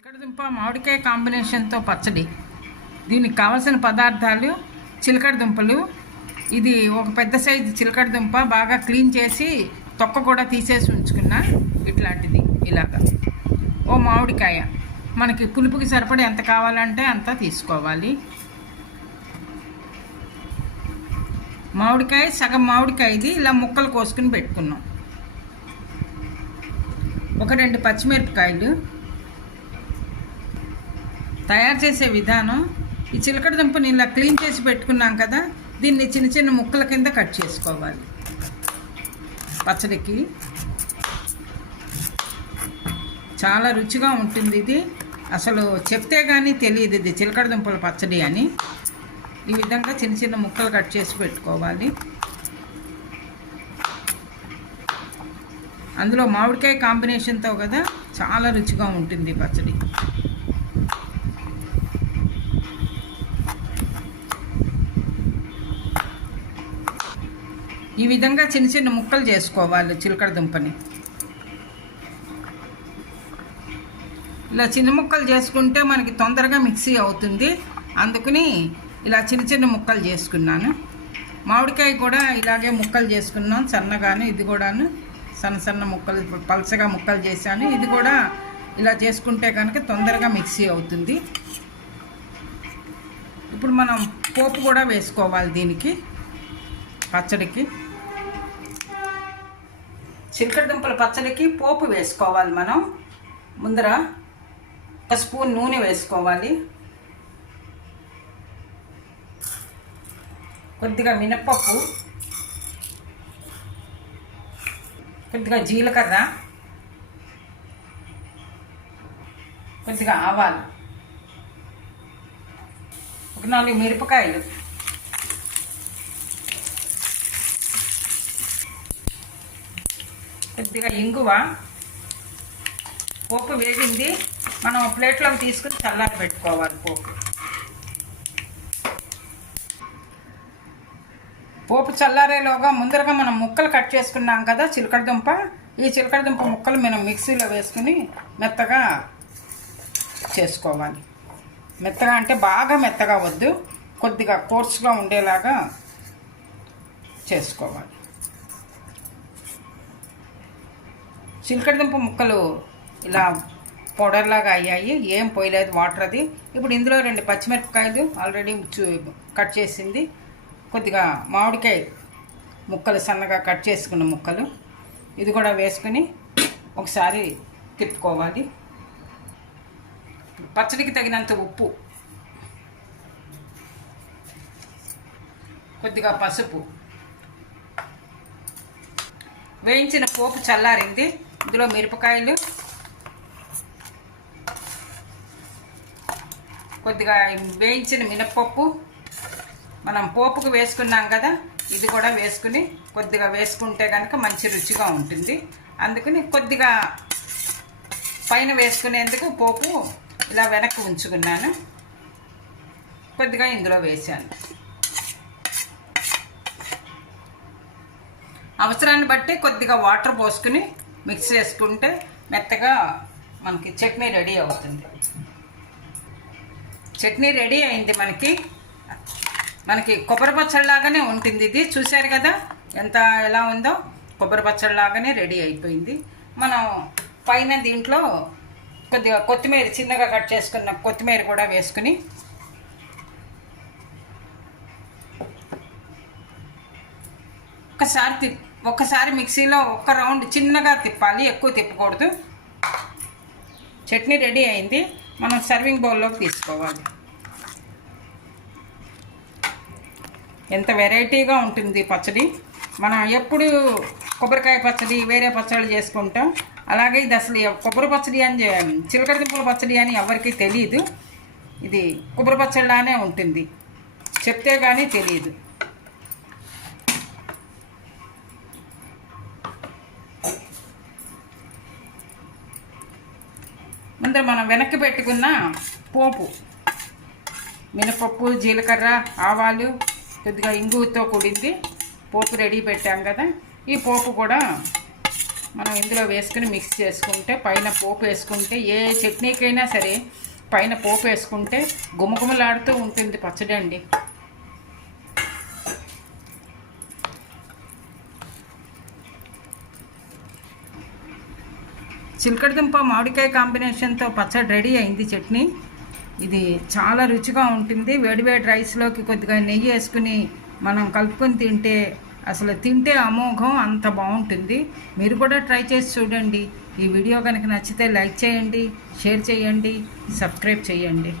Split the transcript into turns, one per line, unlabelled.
చిలకడదుంప మామిడికాయ కాంబినేషన్తో పచ్చడి. దీనికి కావలసిన పదార్థాలు చిలకడదుంపలు. ఇది ఒక పెద్ద సైజు చిలకడదుంప బాగా క్లీన్ చేసి తొక్క కూడా తీసేసి ఉంచుకున్నా ఇట్లాంటిది ఇలాగా. ఓ మామిడికాయ. మనకి పులుపుకి సరిపడి ఎంత కావాలంటే అంత తీసుకోవాలి. మామిడికాయ సగం మామిడికాయ ఇది ఇలా ముక్కలు కోసుకుని పెట్టుకున్నాం. ఒక రెండు పచ్చిమిరపకాయలు. తయారు చేసే విధానం ఈ చిలకడ దుంపని ఇలా క్లీన్ చేసి పెట్టుకున్నాం కదా దీన్ని చిన్న చిన్న ముక్కల కింద కట్ చేసుకోవాలి. పచ్చడికి. చాలా రుచిగా ఉంటుంది ఇది. అసలు చెప్తే కానీ తెలియదు ఇది చిలకడ దుంపల పచ్చడి అని. ఈ విధంగా చిన్న చిన్న ముక్కలు కట్ చేసి పెట్టుకోవాలి. అందులో మామిడికాయ కాంబినేషన్తో కదా చాలా రుచిగా ఉంటుంది పచ్చడి. ఈ విధంగా చిన్న చిన్న ముక్కలు చేసుకోవాలి చిలకడ దుంపని. ఇలా చిన్న ముక్కలు చేసుకుంటే మనకి తొందరగా మిక్సీ అవుతుంది. అందుకని ఇలా చిన్న చిన్న ముక్కలు చేసుకున్నాను. మామిడికాయ కూడా ఇలాగే ముక్కలు చేసుకున్నాం సన్నగాను ఇది కూడాను సన్న సన్న ముక్కలు పలసగా ముక్కలు చేశాను. ఇది కూడా ఇలా చేసుకుంటే కనుక తొందరగా మిక్సీ అవుతుంది. ఇప్పుడు మనం పోపు కూడా వేసుకోవాలి దీనికి పచ్చడికి. చిలకడ దుంపల పచ్చడికి పోపు వేసుకోవాలి మనం. ముందర ఒక స్పూన్ నూనె వేసుకోవాలి. కొద్దిగా మినప్పప్పు కొద్దిగా జీలకర్ర కొద్దిగా ఆవాలు ఒక నాలుగు మిరపకాయలు. కొద్దిగా ఇంగువ. పోపు వేగింది. మనం ప్లేట్లోకి తీసుకుని చల్లారి పెట్టుకోవాలి పోపు. పోపు చల్లారేలోగా ముందరగా మనం ముక్కలు కట్ చేసుకున్నాం కదా చిలకడ దుంప ఈ చిలకడ దుంప ముక్కలు మనం మిక్సీలో వేసుకుని మెత్తగా చేసుకోవాలి. మెత్తగా అంటే బాగా మెత్తగా వద్దు కొద్దిగా కోర్సుగా ఉండేలాగా చేసుకోవాలి. చిలకడదుంప ముక్కలు ఇలా పౌడర్లాగా అయ్యాయి. ఏం పోయలేదు వాటర్ అది. ఇప్పుడు ఇందులో రెండు పచ్చిమిరపకాయలు ఆల్రెడీ కట్ చేసింది. కొద్దిగా మామిడికాయ ముక్కలు సన్నగా కట్ చేసుకున్న ముక్కలు. ఇది కూడా వేసుకుని ఒకసారి తిప్పుకోవాలి. పచ్చడికి తగినంత ఉప్పు. కొద్దిగా పసుపు. వేయించిన పోపు చల్లారింది. ఇందులో మిరపకాయలు. కొద్దిగా వేయించిన మినప్పప్పు. మనం పోపుకు వేసుకున్నాం కదా ఇది కూడా వేసుకుని కొద్దిగా వేసుకుంటే కనుక మంచి రుచిగా ఉంటుంది. అందుకని కొద్దిగా పైన వేసుకునేందుకు పోపు ఇలా వెనక్కి ఉంచుకున్నాను. కొద్దిగా ఇందులో వేసాను అవసరాన్ని బట్టి కొద్దిగా వాటర్ పోసుకుని మిక్స్ చేసుకుంటే మెత్తగా మనకి చట్నీ రెడీ అవుతుంది. చట్నీ రెడీ అయింది మనకి. మనకి కొబ్బరి పచ్చడిలాగానే ఉంటుంది ఇది. చూశారు కదా ఎంత ఎలా ఉందో? కొబ్బరి పచ్చడిలాగానే రెడీ అయిపోయింది. మనం పైన దీంట్లో కొద్దిగా కొత్తిమీర చిన్నగా కట్ చేసుకున్న కొత్తిమీర కూడా వేసుకుని ఒకసారి ఒక్కసారి ఒకసారి మిక్సీలో ఒక రౌండ్ చిన్నగా తిప్పాలి ఎక్కువ తిప్పకూడదు. చట్నీ రెడీ అయింది. మనం సర్వింగ్ బౌల్లోకి తీసుకోవాలి. ఎంత వెరైటీగా ఉంటుంది పచ్చడి. మనం ఎప్పుడు కొబ్బరికాయ పచ్చడి వేరే పచ్చళ్ళు చేసుకుంటాం. అలాగే ఇది అసలు కొబ్బరి పచ్చడి అని చె- చిలకడ దుంపల పచ్చడి అని ఎవరికీ తెలియదు ఇది కొబ్బరి పచ్చడిలానే ఉంటుంది. చెప్తే కానీ తెలియదు ముందర మనం వెనక్కి పెట్టుకున్న పోపు. మినపప్పు జీలకర్ర ఆవాలు కొద్దిగా ఇంగుతో కూడింది. పోపు రెడీ పెట్టాం కదా. ఈ పోపు కూడా మనం ఇందులో వేసుకుని మిక్స్ చేసుకుంటే పైన పోపు వేసుకుంటే ఏ చట్నీకైనా సరే పైన పోపు వేసుకుంటే గుమగుమలాడుతూ ఉంటుంది పచ్చడి అండి చిలకడదుంప మామిడికాయ కాంబినేషన్తో పచ్చడి రెడీ అయింది చట్నీ. ఇది చాలా రుచిగా ఉంటుంది. వేడివేడి రైస్లోకి కొద్దిగా నెయ్యి వేసుకుని మనం కలుపుకొని తింటే అసలు తింటే అమోఘం అంత బాగుంటుంది. మీరు కూడా ట్రై చేసి చూడండి. ఈ వీడియో కనుక నచ్చితే లైక్ చేయండి షేర్ చేయండి సబ్స్క్రైబ్ చేయండి.